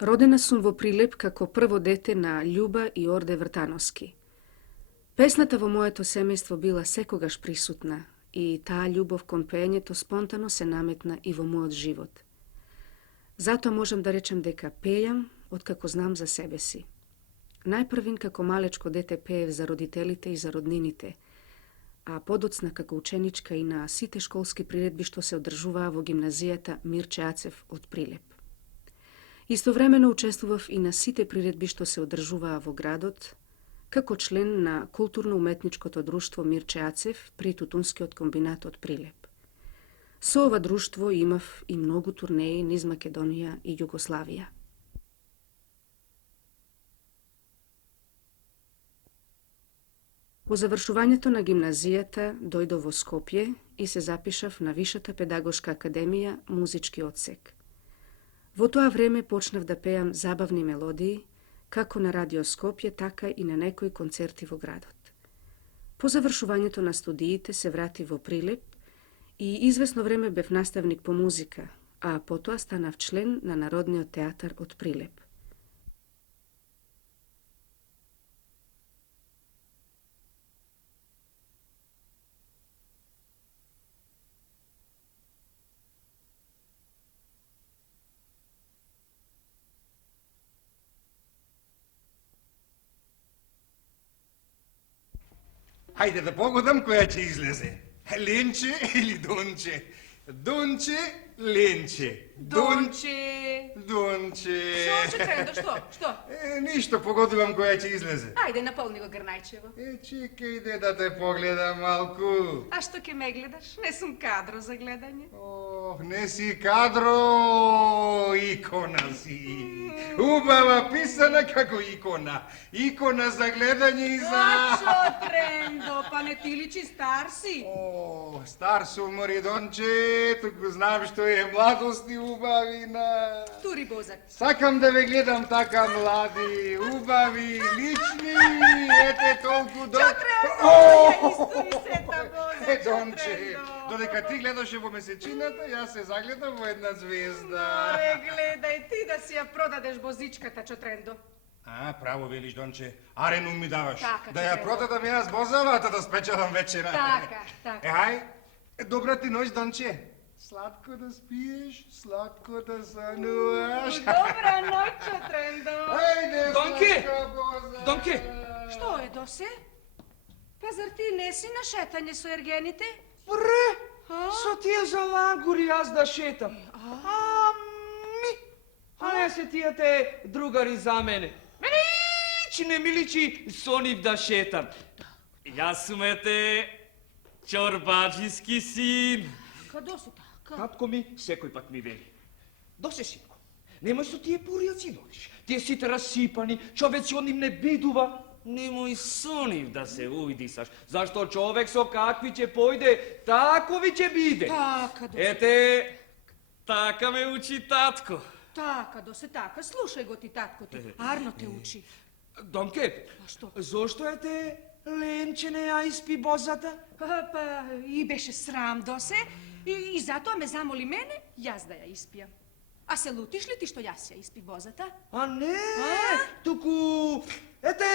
Родена сум во Прилеп како прво дете на Љуба и Орде Вртановски. Песната во моето семејство била секогаш присутна и таа љубов кон пеењето спонтано се наметна и во мојот живот. Затоа можам да речем дека пејам откако знам за себе си. Најпрвин како малечко дете пеев за родителите и за роднините, а подоцна како ученичка и на сите школски приредби што се одржуваа во гимназијата Мирче Ацев од Прилеп. Истовремено учествував и на сите приредби што се одржуваа во градот, како член на културно-уметничкото друштво Мирче Ацев при Тутунскиот комбинат од Прилеп. Со ова друштво имав и многу турнеи низ Македонија и Југославија. По завршувањето на гимназијата дојдов во Скопје и се запишав на Вишата педагошка академија музички одсек. Во тоа време почнав да пеам забавни мелодии, како на Радио Скопје, така и на некои концерти во градот. По завршувањето на студиите се вратив во Прилеп и извесно време бев наставник по музика, а потоа станав член на Народниот театар од Прилеп. Хајде да погодам која ќе излезе. Ленче или Донче? Донче, Ленче. Донче. Донче. Што, Трендо, што? Ништо, погодувам која ќе излезе. Ајде, наполни го грнајчево. Чекај да те погледам малку. А што ќе ме гледаш? Не сум кадро за гледање. Ох, не си кадро, икона си. Убава писана како икона. Икона за гледање и за... Ачо, Трендо, па не ти личи стар си? О, стар сум, мори Донче, туку знам што е младост и убавина. Тури бозак. Сакам да ве гледам така млади, убави, лични, ете толку до... Чо, Трендо, ја истори сета бозак, Донче, додека ти гледаше во месечината, јас се загледам во една звезда. Море, гледај ти да си ја продадеш бозичката, Чо, Трендо. А, право велиш, Донче. Арену ми даваш. Така, да ја Трендо. продадам јас бозавата да спечелам вечера. Така. Хај, добра ти ноќ, Донче. Сладко да спиеш, сладко да сануваш. Добра ноќ, Чо, Трендо. Ајде, Донке! сладка боза. Донке! Што е, Досе? Па зар ти не си на шетање со ергените? Вре! А? Со тие залангури јас да шетам. А не се тие те другари за мене. Не ми личи со нив да шетам. Јас сум ете чорбаджиски син. Кадо си така? Татко ми секој пат ми вели. Досе, синко, немој со тие пуријаци дојдеш. Тие сите расипани, човеци од нив не бидува. Немој со нив да се ујдисаш, зашто човек со какви ќе појде, такови ќе биде. Така, Досе. Ете, така ме учи татко. Така, Досе, така. Слушај го ти, татко ти. Арно те учи. Домке, А што? зошто ете Ленче не ја испи бозата? Па, и беше срам, Досе. И затоа ме замоли мене, јас да ја испијам. А се лутиш ли ти што јас ја испи бозата? А не, туку, ете,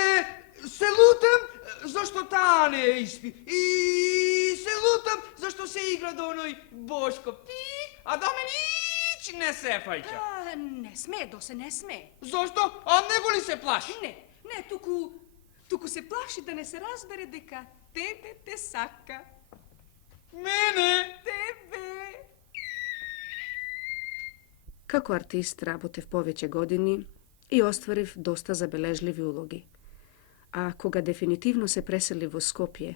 се лутам, зашто таа не ја испи. И се лутам, зашто се игра до оној Бошко Пи, а до мене нич не се фаќа. Не сме, Досе, не сме. Зошто? А него ли се плаши? Не, туку се плаши да не се разбере дека тебе те сака. Мене? Тебе. Како артист работев повеќе години и остварив доста забележливи улоги. А кога дефинитивно се преселив во Скопје,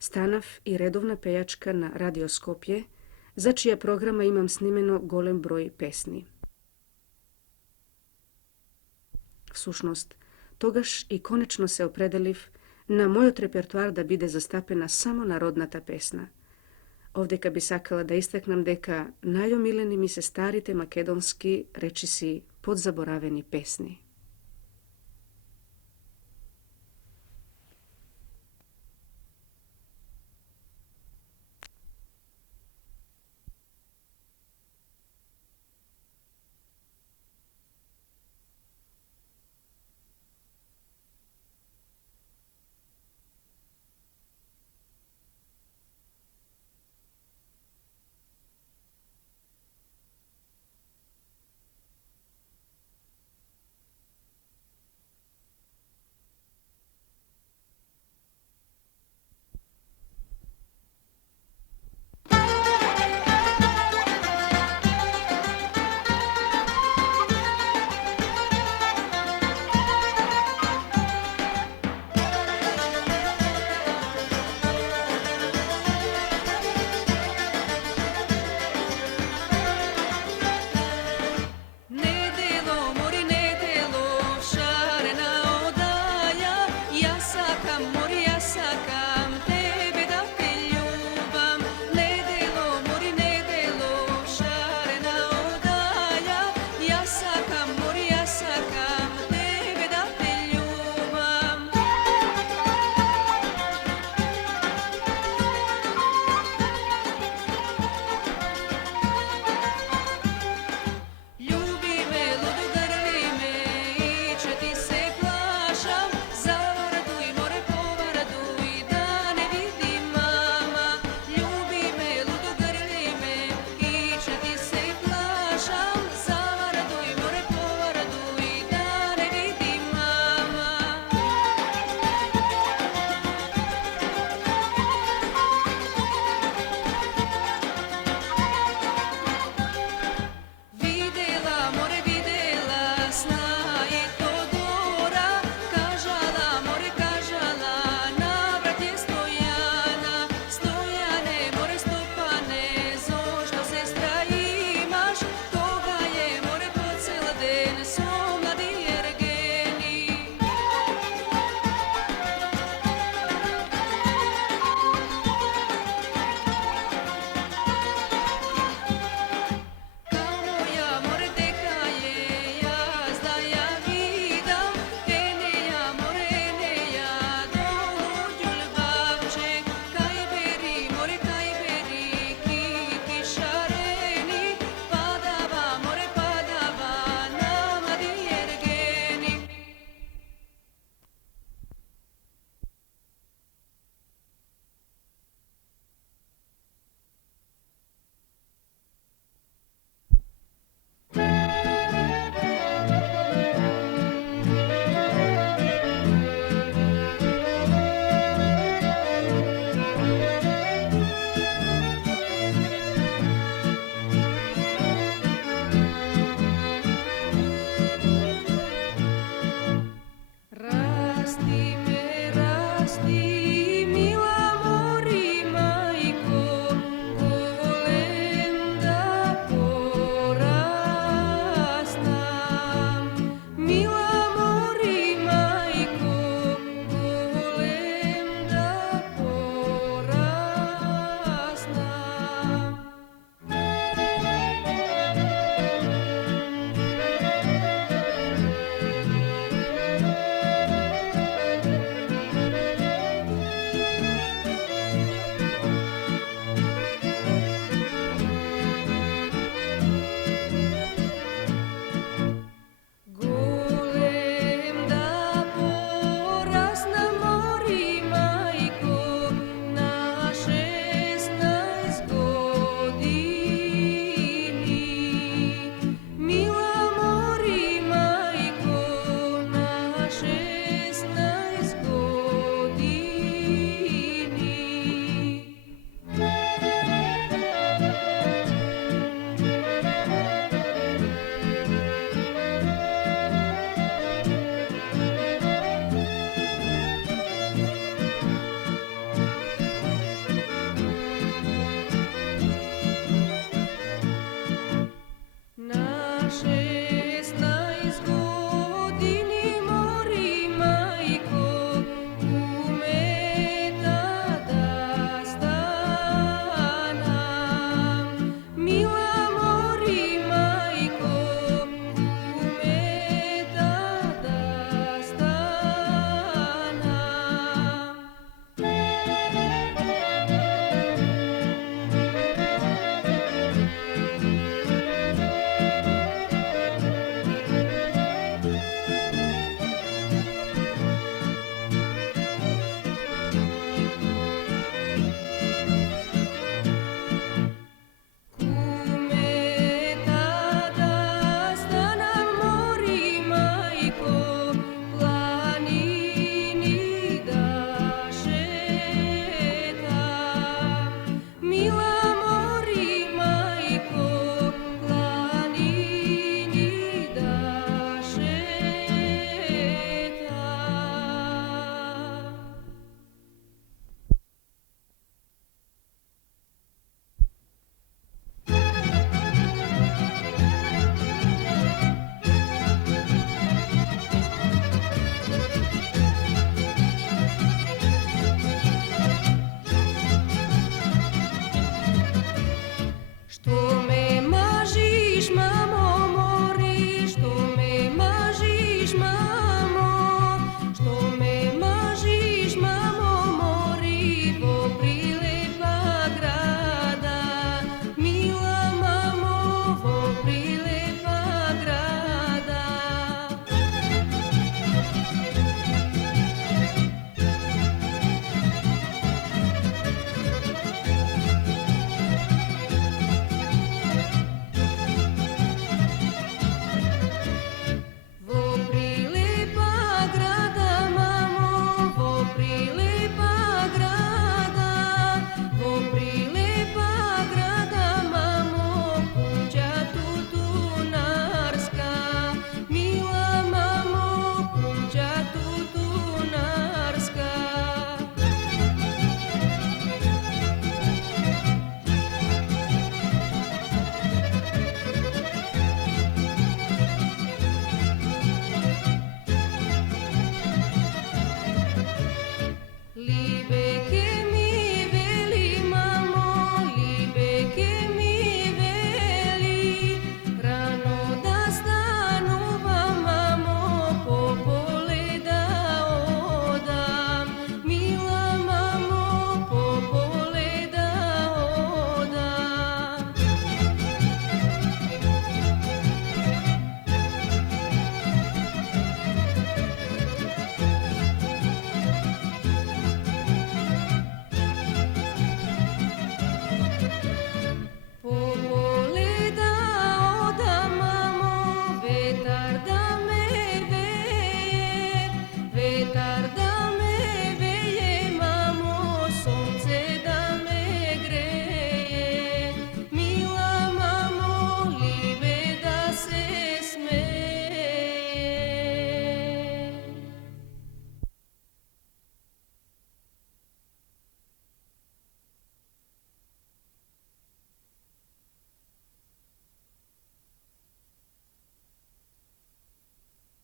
станав и редовна пејачка на Радио Скопје, за чија програма имам снимено голем број песни. Всушност, тогаш и конечно се определив на мојот репертуар да биде застапена само народната песна. Овдека би сакала да истакнам дека најомилени ми се старите македонски, речиси, подзаборавени песни.